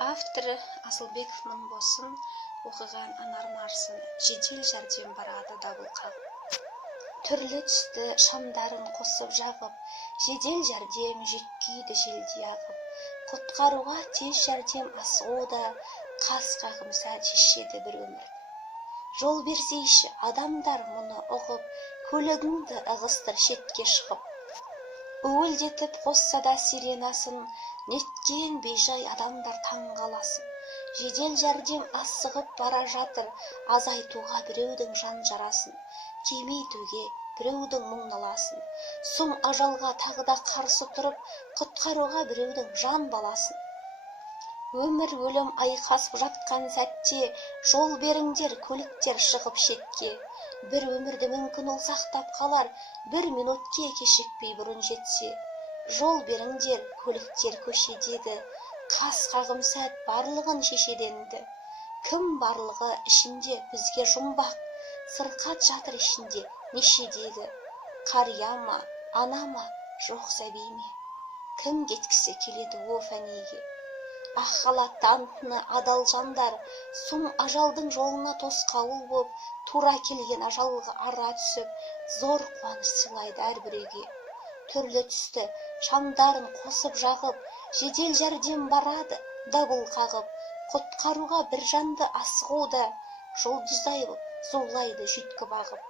Авторы Асылбеков Мыңбосын, оқыған Анар Марсын. Жедел жәрдем барады дабыл қағып. Түрлі түсті шамдарын қосып жағып, жедел жәрдем жеткейді желдей ағып. Құтқаруға тез жәрдем асығуда, қас қағым сәт шешеді бір өмір. Жол берсейші, адамдар мұны ұғып, көлігіңді ығыстыр шетке шығып. Уілдетіп қосса да сиренасын, неткен бейжай адамдар таңғаласын. Жедел жәрдем асығып бара жатыр, азайтуға біреудің жан жарасын, кемейтуге біреудің мұңналасын. Сұм ажалға тағыда қарсы тұрып, құтқаруға біреудің жан баласын. Өмір өлім айқасып жатқан сәтте, жол беріңдер көліктер шығып шетке. Бір өмірді мүмкін ол сақтап қалар, бір минутке кешікпей бұрын жетсе. Жол беріңдер көліктер көшедегі, қас қағым сәт барлығын шешеденді. Кім барлығы ішінде бізге жұмбақ, сырқат жатыр ішінде нешедегі. Қария ма, ана ма, жоқ сәби ме? Кім кеткісі келеді о фәниге? Ақ халатты антына адал жандар, сұм ажалдың жолына тосқауыл боп, тура келген ажалға ара түсіп, зор қуаныш сыйлайды әрбіреуге. Түрлі түсті шамдарын қосып жағып, жедел жәрдем барады дабыл қағып. Құтқаруға бір жанды асығуда, жұлдыздай боп зулайды жүйткіп ағып.